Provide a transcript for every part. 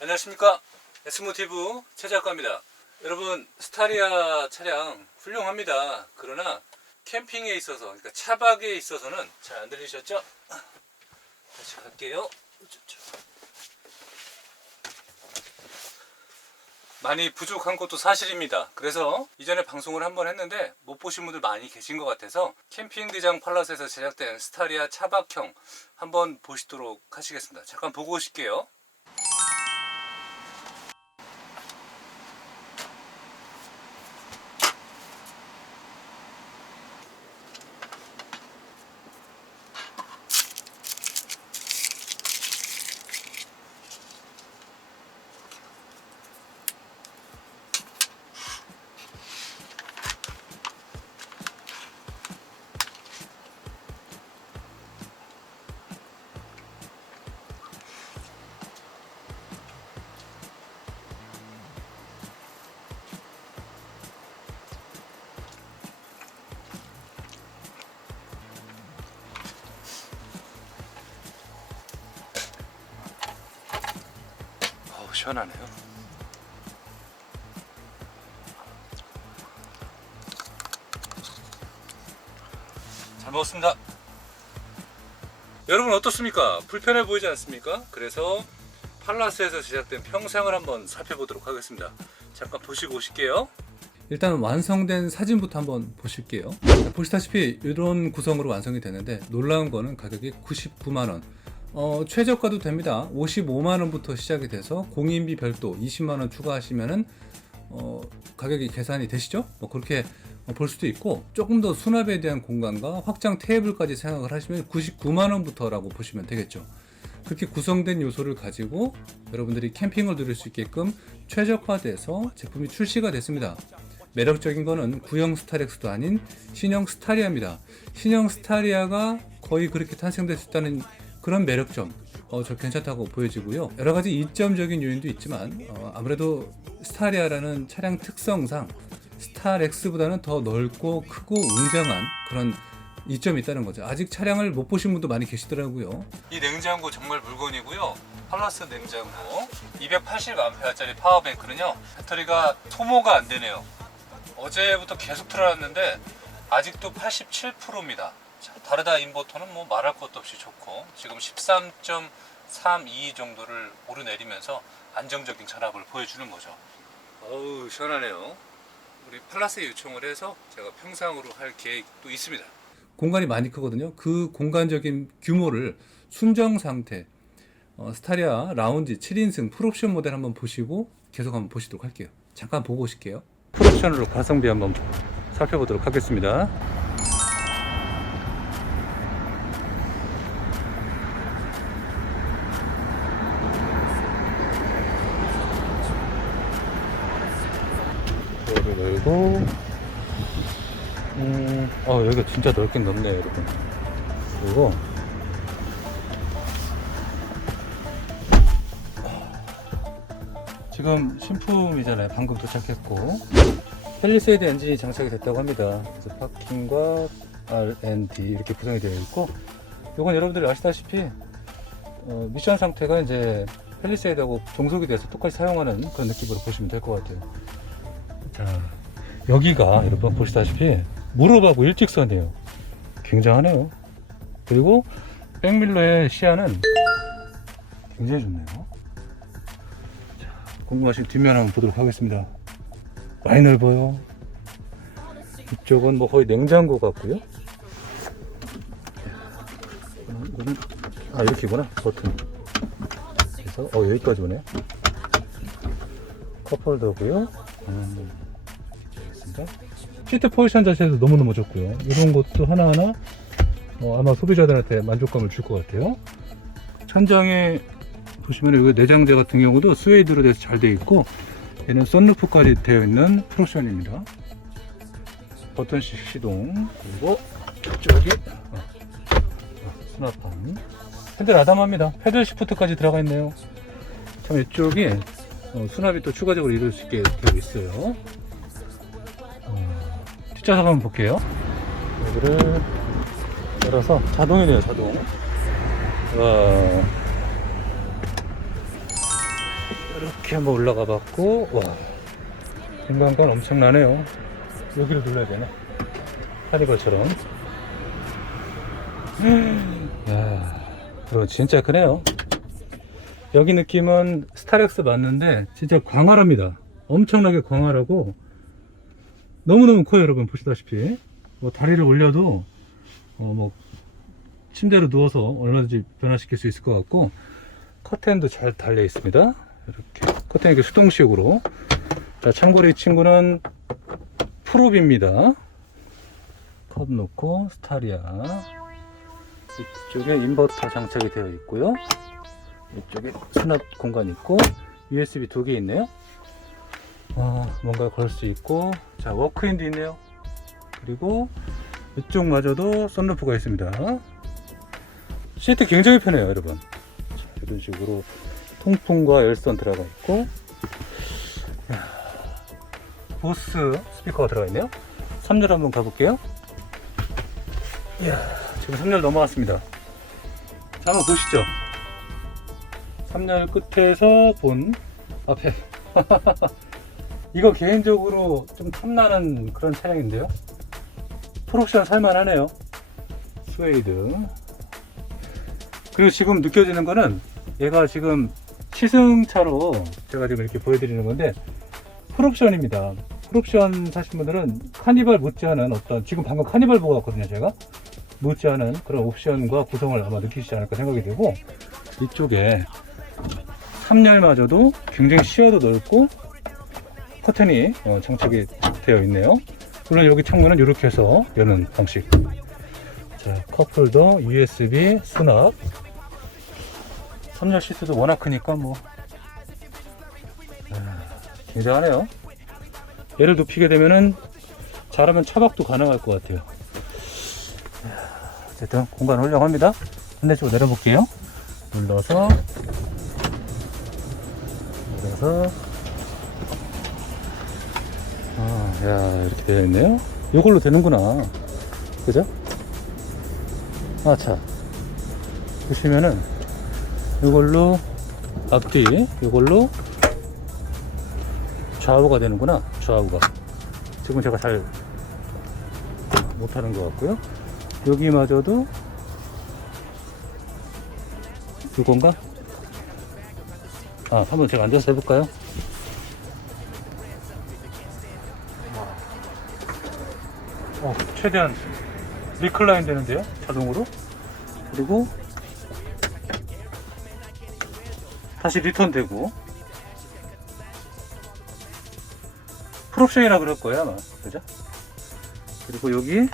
안녕하십니까. S모티브 최 작가입니다. 여러분 스타리아 차량 훌륭합니다. 그러나 캠핑에 있어서 그러니까 차박에 있어서는 잘 안 들리셨죠? 다시 갈게요. 많이 부족한 것도 사실입니다. 그래서 이전에 방송을 한번 했는데 못 보신 분들 많이 계신 것 같아서 캠핑 대장 팔라스에서 제작된 스타리아 차박형 한번 보시도록 하시겠습니다. 잠깐 보고 오실게요 시원하네요. 잘 먹었습니다. 여러분 어떻습니까? 불편해 보이지 않습니까? 그래서 팔라스에서 제작된 평상을 한번 살펴보도록 하겠습니다. 잠깐 보시고 오실게요. 일단 완성된 사진부터 한번 보실게요. 보시다시피 이런 구성으로 완성이 되는데 놀라운 거는 가격이 99만 원. 어, 최저가도 됩니다. 55만 원부터 시작이 돼서 공인비 별도 20만 원 추가하시면은 어, 가격이 계산이 되시죠? 뭐 그렇게 어, 볼 수도 있고 조금 더 수납에 대한 공간과 확장 테이블까지 생각을 하시면 99만 원부터라고 보시면 되겠죠. 그렇게 구성된 요소를 가지고 여러분들이 캠핑을 누릴 수 있게끔 최적화돼서 제품이 출시가 됐습니다. 매력적인 거는 구형 스타렉스도 아닌 신형 스타리아입니다. 신형 스타리아가 거의 그렇게 탄생됐다는 그런 매력점, 어, 저 괜찮다고 보여지고요. 여러 가지 이점적인 요인도 있지만 어, 아무래도 스타리아라는 차량 특성상 스타렉스보다는 더 넓고 크고 웅장한 그런 이점이 있다는 거죠. 아직 차량을 못 보신 분도 많이 계시더라고요. 이 냉장고 정말 물건이고요. 팔라스 냉장고 280A짜리 파워뱅크는요. 배터리가 소모가 안 되네요. 어제부터 계속 틀어놨는데 아직도 87%입니다. 다르다 인버터는 뭐 말할 것도 없이 좋고 지금 13.32 정도를 오르내리면서 안정적인 전압을 보여주는 거죠. 어우 시원하네요. 우리 팔라스에 요청을 해서 제가 평상으로 할 계획도 있습니다. 공간이 많이 크거든요. 그 공간적인 규모를 순정 상태 어, 스타리아 라운지 7인승 풀옵션 모델 한번 보시고 계속 한번 보시도록 할게요. 잠깐 보고 오실게요. 풀옵션으로 가성비 한번 살펴보도록 하겠습니다. 도어를 열고 음, 어 여기가 진짜 넓긴 넓네요 여러분. 그리고 지금 신품이잖아요. 방금 도착했고. 펠리세이드 엔진이 장착이 됐다고 합니다. 그래서 파킹과 R&D 이렇게 구성이 되어 있고 이건 여러분들이 아시다시피 어, 미션 상태가 이제 펠리세이드하고 종속이 돼서 똑같이 사용하는 그런 느낌으로 보시면 될 것 같아요. 자, 여기가 여러분 보시다시피 무릎하고 일직선이에요. 굉장하네요. 그리고 백밀러의 시야는 굉장히 좋네요. 자, 궁금하신 뒷면 한번 보도록 하겠습니다. 많이 넓어요. 이쪽은 뭐 거의 냉장고 같고요. 아 이렇게구나 버튼. 그래서 어 여기까지 오네. 컵홀더고요. 음. 알겠습니다. 시트 포지션 자체도 너무너무 좋고요. 이런 것도 하나하나 어, 아마 소비자들한테 만족감을 줄 것 같아요. 천장에 보시면 여기 내장재 같은 경우도 스웨이드로 돼서 잘 되어 있고 얘는 썬루프까지 되어 있는 프로션입니다. 버튼식 시동 그리고 저기 어, 어, 수납판. 핸들 아담합니다. 패들 시프트까지 들어가 있네요. 참 이쪽이 어, 수납이 또 추가적으로 이룰 수 있게 되어 있어요. 어, 뒷좌석 한번 볼게요. 여기를 열어서 자동이네요, 자동. 와. 이렇게 한번 올라가 봤고, 와. 공간감 엄청나네요. 여기를 눌러야 되네. 카니발처럼. 야, 그리고 진짜 크네요. 여기 느낌은 스타렉스 맞는데 진짜 광활합니다. 엄청나게 광활하고 너무너무 커요, 여러분 보시다시피. 뭐 다리를 올려도 어, 뭐 침대로 누워서 얼마든지 변화시킬 수 있을 것 같고 커튼도 잘 달려 있습니다. 이렇게 커튼 이렇게 수동식으로. 자, 참고로 이 친구는 프로비입니다. 컵 놓고 스타리아. 이쪽에 인버터 장착이 되어 있고요. 이쪽에 수납 공간 있고 USB 두 개 있네요. 아, 뭔가 걸 수 있고 자 워크인도 있네요. 그리고 이쪽마저도 썬루프가 있습니다. 시트 굉장히 편해요, 여러분. 자, 이런 식으로 통풍과 열선 들어가 있고 야, 보스 스피커가 들어가 있네요. 3열 한번 가볼게요. 이야, 지금 3열 넘어왔습니다. 자, 한번 보시죠. 3열 끝에서 본 앞에. 이거 개인적으로 좀 탐나는 그런 차량인데요. 풀옵션 살만하네요. 스웨이드. 그리고 지금 느껴지는 거는 얘가 지금 시승차로 제가 지금 이렇게 보여드리는 건데 풀옵션입니다. 풀옵션 사신 분들은 카니발 못지않은 어떤 지금 방금 카니발 보고 왔거든요 제가 못지않은 그런 옵션과 구성을 아마 느끼시지 않을까 생각이 되고 이쪽에 3열마저도 굉장히 시야도 넓고 커튼이 어, 장착이 되어 있네요. 물론 여기 창문은 이렇게 해서 여는 방식. 자 컵홀더 USB 수납. 3열 시트도 워낙 크니까 뭐. 아, 굉장하네요. 얘를 높이게 되면은 잘하면 차박도 가능할 것 같아요. 어쨌든 공간 훌륭합니다. 반대쪽으로 내려볼게요. 눌러서 눌러서 야 이렇게 되어 있네요 이걸로 되는구나 그죠? 아차 보시면은 이걸로 앞뒤 이걸로 좌우가 되는구나 좌우가 지금 제가 잘 못하는 것 같고요 여기마저도 이건가? 아 한번 제가 앉아서 해볼까요? 어, 최대한 리클라인 되는데요 자동으로. 그리고 다시 리턴 되고. 풀옵션이라 그럴 거예요 아마. 그죠? 그리고 여기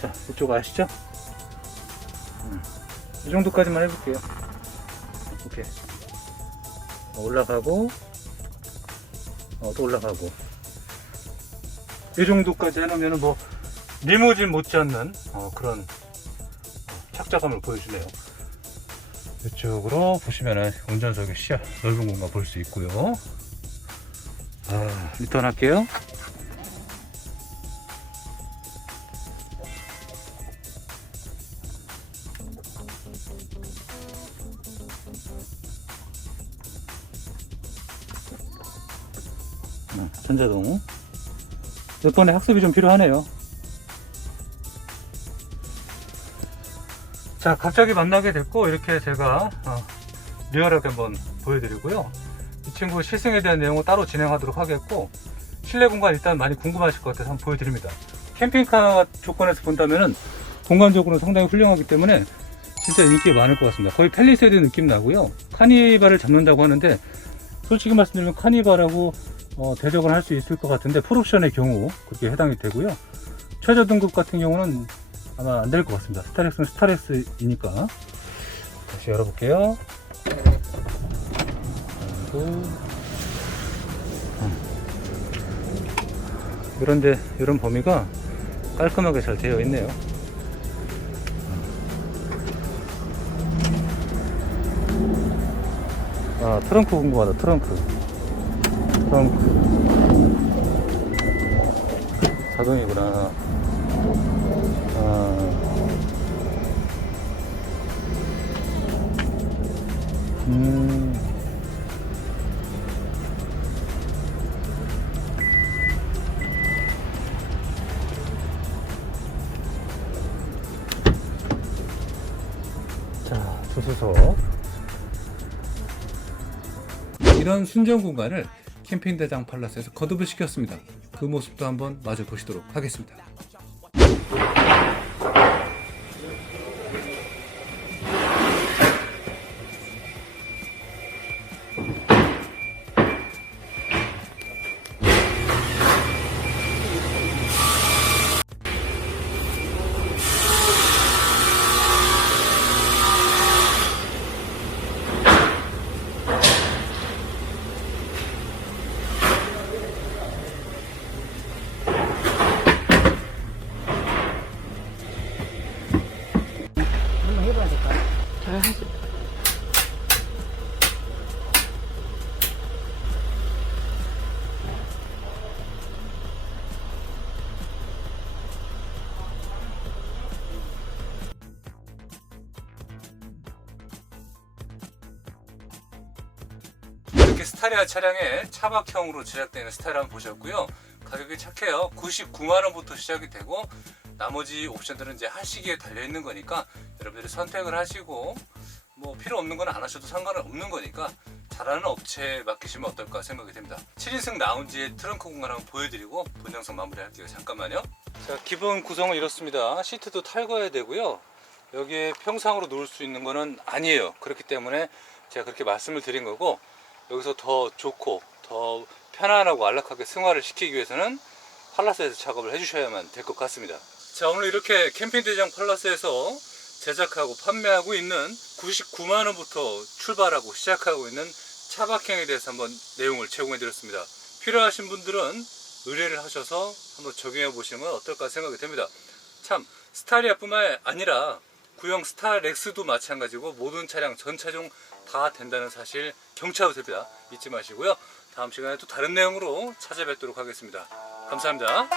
자 이쪽 아시죠? 음, 이 정도까지만 해볼게요. 오케이. 어, 올라가고 어, 또 올라가고 이 정도까지 해놓으면 뭐 리무진 못지않는 어, 그런 어, 착자감을 보여주네요. 이쪽으로 보시면은 운전석에 시야 넓은 공간 볼 수 있고요. 아, 리턴 할게요. 어, 전자동 몇 번의 학습이 좀 필요하네요. 자 갑자기 만나게 됐고 이렇게 제가 어, 리얼하게 한번 보여드리고요. 이 친구 실승에 대한 내용은 따로 진행하도록 하겠고 실내 공간 일단 많이 궁금하실 것 같아서 한번 보여드립니다. 캠핑카 조건에서 본다면은 공간적으로 상당히 훌륭하기 때문에 진짜 인기가 많을 것 같습니다. 거의 펠리세드 느낌 나고요. 카니발을 잡는다고 하는데 솔직히 말씀드리면 카니발하고 어, 대적을 할 수 있을 것 같은데 풀옵션의 경우 그렇게 해당이 되고요. 최저 등급 같은 경우는 아마 안 될 것 같습니다. 스타렉스는 스타렉스이니까 다시 열어볼게요. 음. 그런데 이런 범위가 깔끔하게 잘 되어 있네요. 아 트렁크 궁금하다 트렁크 트렁크 자동이구나 아. 음. 자, 조수석. 이런 순정 공간을 캠핑 대장 팔라스에서 거듭을 시켰습니다. 그 모습도 한번 마주 보시도록 하겠습니다. 이렇게 스타리아 차량에 차박형으로 제작되는 스타일 한번 보셨고요. 가격이 착해요. 99만 원부터 시작이 되고 나머지 옵션들은 이제 하시기에 달려 있는 거니까 여러분들이 선택을 하시고 뭐 필요 없는 건 안 하셔도 상관은 없는 거니까 잘하는 업체에 맡기시면 어떨까 생각이 됩니다. 7인승 라운지의 트렁크 공간 한번 보여드리고 본 영상 마무리할게요. 잠깐만요. 자 기본 구성은 이렇습니다. 시트도 탈거해야 되고요. 여기에 평상으로 놓을 수 있는 거는 아니에요. 그렇기 때문에 제가 그렇게 말씀을 드린 거고 여기서 더 좋고 더 편안하고 안락하게 승화를 시키기 위해서는 팔라스에서 작업을 해주셔야만 될 것 같습니다. 자 오늘 이렇게 캠핑 대장 팔라스에서 제작하고 판매하고 있는 99만 원부터 출발하고 시작하고 있는 차박형에 대해서 한번 내용을 제공해 드렸습니다. 필요하신 분들은 의뢰를 하셔서 한번 적용해 보시면 어떨까 생각이 됩니다. 참 스타리아 뿐만 아니라 구형 스타렉스도 마찬가지고 모든 차량 전 차종 다 된다는 사실 경차도 됩니다. 잊지 마시고요. 다음 시간에 또 다른 내용으로 찾아뵙도록 하겠습니다. 감사합니다.